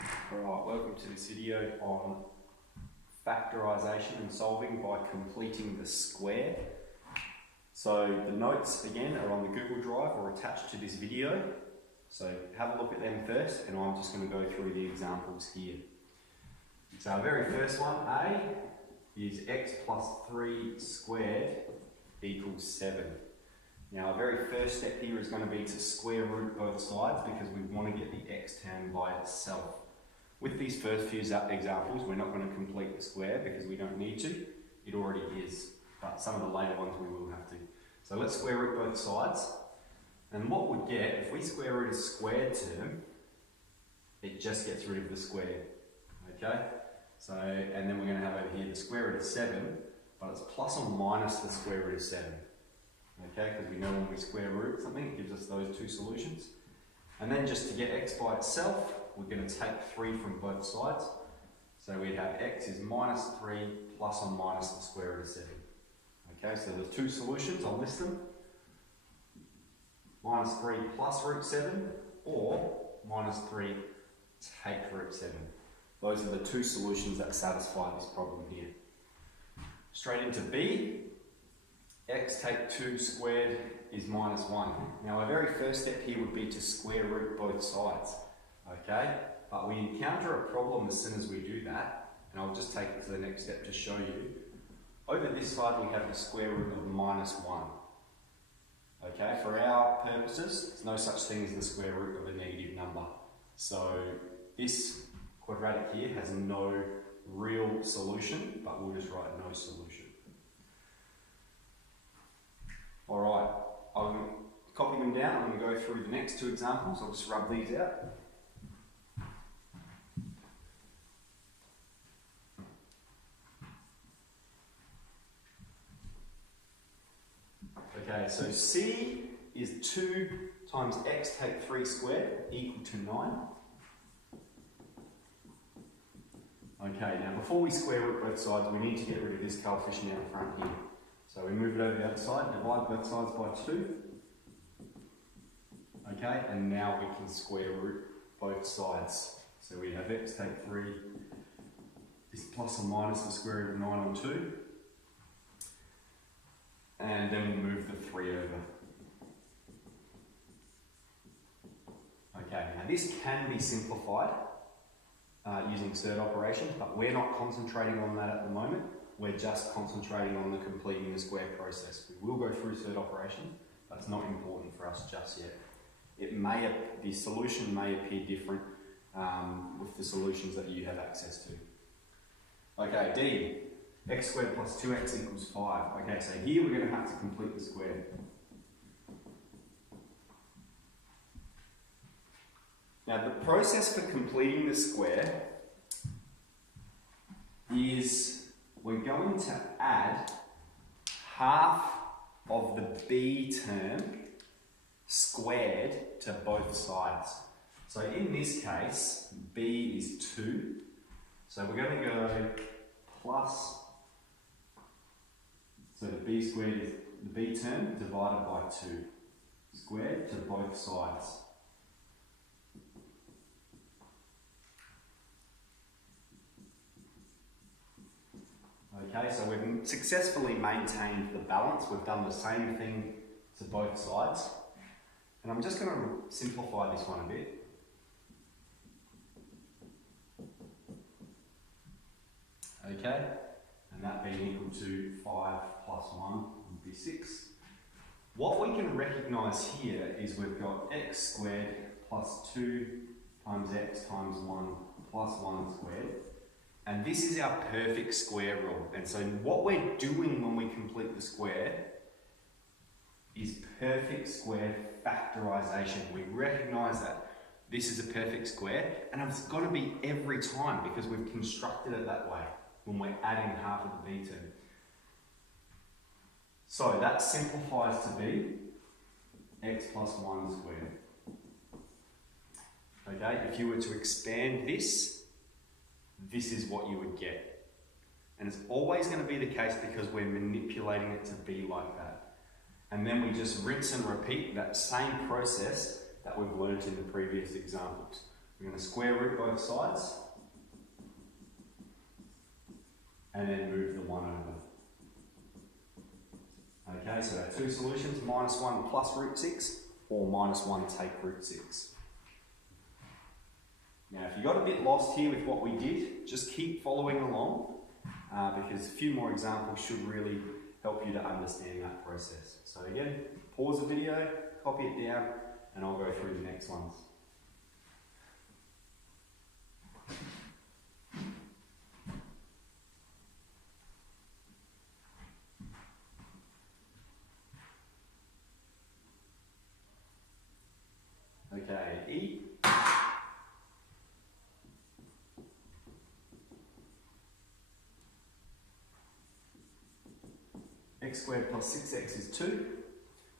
Alright, welcome to this video on factorisation and solving by completing the square. So the notes again are on the Google Drive or attached to this video. So have a look at them first and I'm just going to go through the examples here. So our very first one, A, is x plus 3 squared equals 7. Now our very first step here is going to be to square root both sides because we want to get the x term by itself. With these first few examples, we're not going to complete the square because we don't need to. It already is, but some of the later ones we will have to. So let's square root both sides. And what we'd get, if we square root a squared term, it just gets rid of the square. Okay? So, and then we're going to have over here the square root of 7, but it's plus or minus the square root of 7. Okay? Because we know when we square root something, it gives us those two solutions. And then just to get x by itself, we're going to take 3 from both sides. So we'd have x is minus 3 plus or minus the square root of 7. Okay, so the two solutions, I'll list them. Minus 3 plus root 7 or minus 3 take root 7. Those are the two solutions that satisfy this problem here. Straight into B, x take 2 squared is minus 1. Now our very first step here would be to square root both sides. Okay, but we encounter a problem as soon as we do that, and I'll just take it to the next step to show you. Over this side we have the square root of minus 1. Okay, for our purposes, there's no such thing as the square root of a negative number. So this quadratic here has no real solution, but we'll just write no solution. Alright, I'll copy them down. I'm going to go through the next two examples. I'll just rub these out. Okay, so C is 2 times x take 3 squared equal to 9. Okay, now before we square root both sides, we need to get rid of this coefficient out front here. So we move it over the other side, divide both sides by 2. Okay, and now we can square root both sides. So we have x take 3 is plus or minus the square root of 9 on 2. And then we'll move the 3 over. Okay, now this can be simplified using surd operations, but we're not concentrating on that at the moment. We're just concentrating on the completing the square process. We will go through surd operations, but it's not important for us just yet. The solution may appear different with the solutions that you have access to. Okay, D. X squared plus 2x equals 5. Okay, so here we're going to have to complete the square. Now the process for completing the square is we're going to add half of the b term squared to both sides. So in this case, b is 2. So we're going to go plus, so the b squared is the b term divided by 2, squared to both sides. Okay, so we've successfully maintained the balance. We've done the same thing to both sides. And I'm just going to simplify this one a bit. Okay, and that being equal to 5 plus 1 would be 6. What we can recognise here is we've got x squared plus 2 times x times 1 plus 1 squared. And this is our perfect square rule. And so what we're doing when we complete the square is perfect square factorisation. We recognise that this is a perfect square, and it's got to be every time because we've constructed it that way when we're adding half of the b term. So that simplifies to be x plus 1 squared. Okay, if you were to expand this, this is what you would get. And it's always going to be the case because we're manipulating it to be like that. And then we just rinse and repeat that same process that we've learnt in the previous examples. We're going to square root both sides and then move the 1 over. Okay, so our two solutions, -1 plus root 6 or -1 take root 6. Now if you got a bit lost here with what we did, just keep following along because a few more examples should really help you to understand that process. So again, pause the video, copy it down, and I'll go through the next ones. Okay, E. X squared plus 6x is 2.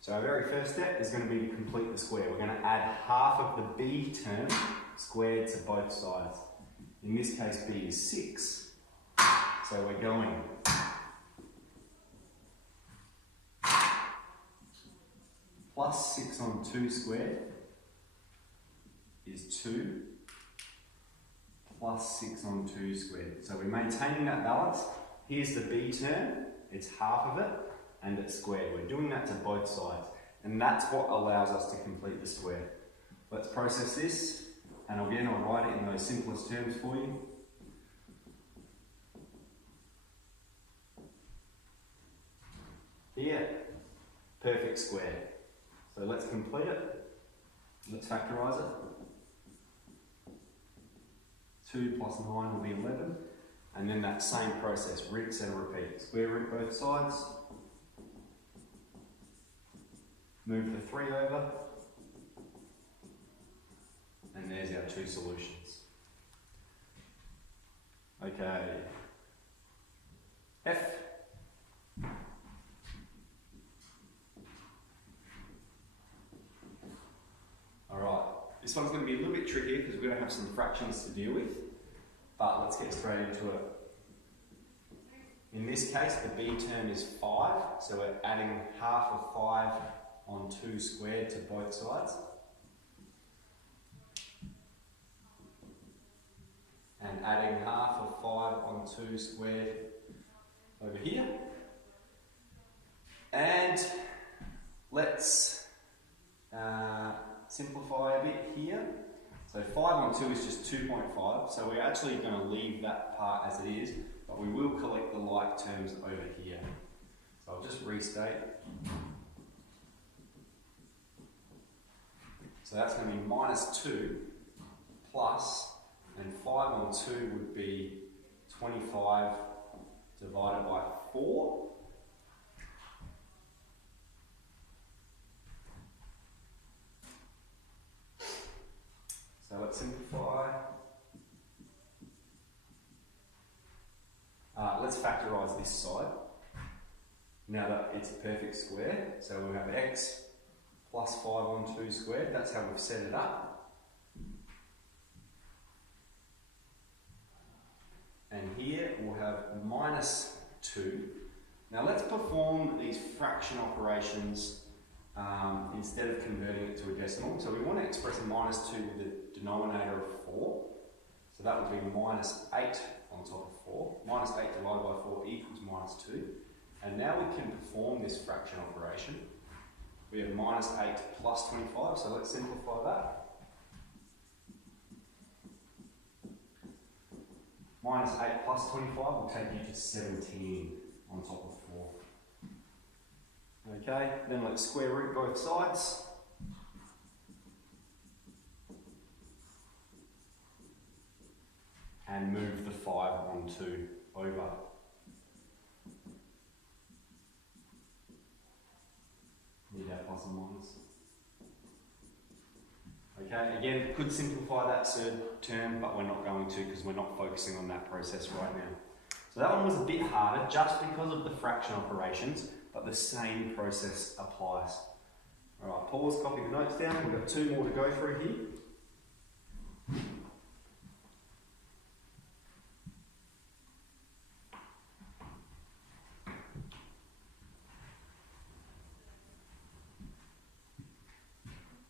So our very first step is going to be to complete the square. We're going to add half of the b term squared to both sides. In this case, b is 6. So we're going plus 6 on 2 squared is 2 plus 6 on 2 squared. So we're maintaining that balance. Here's the b term, it's half of it, and it's squared. We're doing that to both sides, and that's what allows us to complete the square. Let's process this, and again I'll write it in those simplest terms for you. Here, perfect square. So let's complete it. Let's factorise it. 2 plus 9 will be 11. And then that same process, rinse and repeat. Square root both sides. Move the 3 over. And there's our two solutions. Okay. F. Alright, this one's going to be a little bit trickier because we're going to have some fractions to deal with. But let's get straight into it. In this case, the b term is 5, so we're adding half of 5 on 2 squared to both sides. And adding half of 5 on 2 squared over here. And let's simplify a bit here. So 5 on 2 is just 2.5, so we're actually going to leave that part as it is, but we will collect the like terms over here. So I'll just restate. So that's going to be -2 plus, and 5 on 2 would be 25 divided by 4. So let's simplify. Let's factorise this side. Now that it's a perfect square, so we'll have x plus 5 on 2 squared. That's how we've set it up. And here we'll have -2. Now let's perform these fraction operations instead of converting it to a decimal. So we want to express a -2 with a denominator of 4. So that would be -8 on top of 4. -8 divided by 4 equals -2. And now we can perform this fraction operation. We have -8 plus 25, so let's simplify that. -8 plus 25 will take you to 17 on top of 4. Okay, then let's square root both sides. And move the 5 on 2 over. Need our plus and minus. Okay, again, could simplify that third term, but we're not going to because we're not focusing on that process right now. So that one was a bit harder just because of the fraction operations, but the same process applies. Alright, pause, copy the notes down. We've got 2 more to go through here.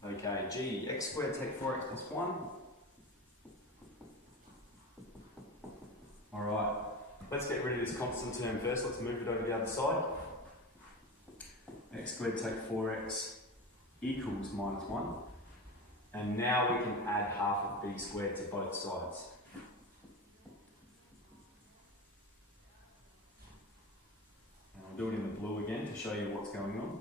Okay, G, x squared take 4x plus 1 Alright, let's get rid of this constant term first. Let's move it over the other side. X squared take 4x equals minus 1. And now we can add half of b squared to both sides. And I'll do it in the blue again to show you what's going on.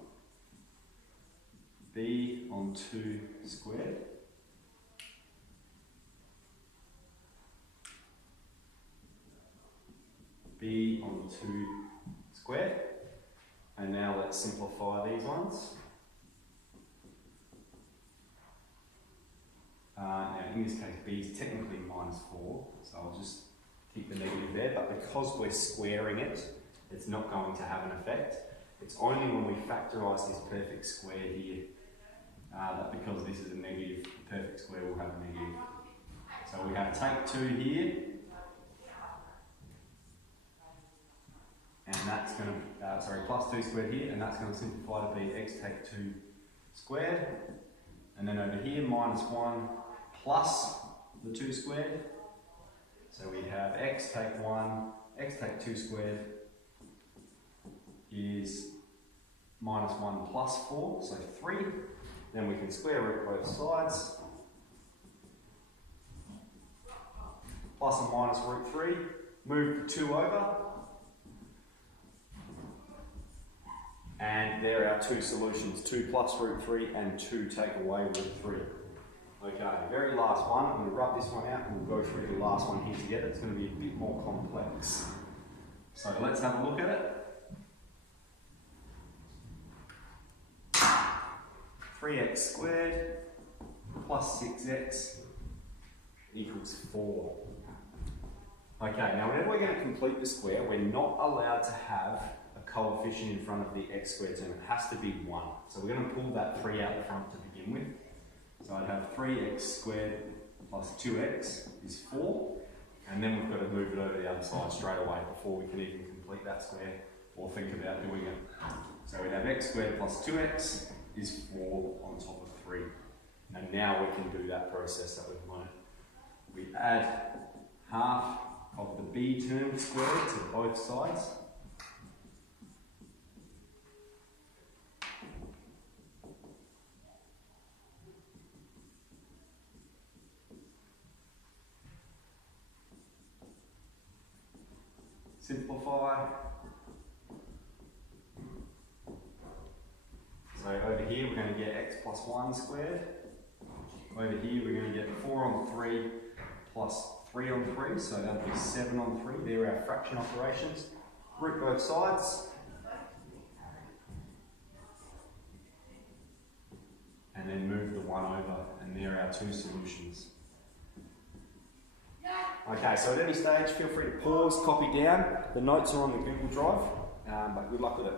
B on 2 squared. B on 2 squared. And now let's simplify these ones. Now in this case b is technically minus 4, so I'll just keep the negative there, but because we're squaring it, it's not going to have an effect. It's only when we factorise this perfect square here that because this is a negative, the perfect square will have a negative. So we have take 2 here, and that's going to, plus 2 squared here, and that's going to simplify to be x take 2 squared. And then over here, minus 1 plus the 2 squared. So we have x take 1, x take 2 squared is minus 1 plus 4, so 3. Then we can square root both sides. Plus and minus root 3. Move the 2 over. And there are our two solutions, 2 plus root 3 and 2 take away root 3. Okay, very last one, I'm going to rub this one out and we'll go through the last one here together. It's going to be a bit more complex. So let's have a look at it. 3x squared plus 6x equals 4. Okay, now whenever we're going to complete the square, we're not allowed to have a coefficient in front of the x squared term. It has to be 1. So we're going to pull that 3 out the front to begin with. So I'd have 3x squared plus 2x is 4. And then we've got to move it over the other side straight away before we can even complete that square or think about doing it. So we have x squared plus 2x is 4 on top of 3. And now we can do that process that we've learned. We add half of the b term squared to both sides. Simplify. So over here we're going to get x plus 1 squared. Over here we're going to get 4 on 3 plus 3 on 3, so that'll be 7 on 3. There are our fraction operations. Root both sides. And then move the 1 over, and there are our two solutions. Okay, so at any stage, feel free to pause, copy down. The notes are on the Google Drive, but good luck with it.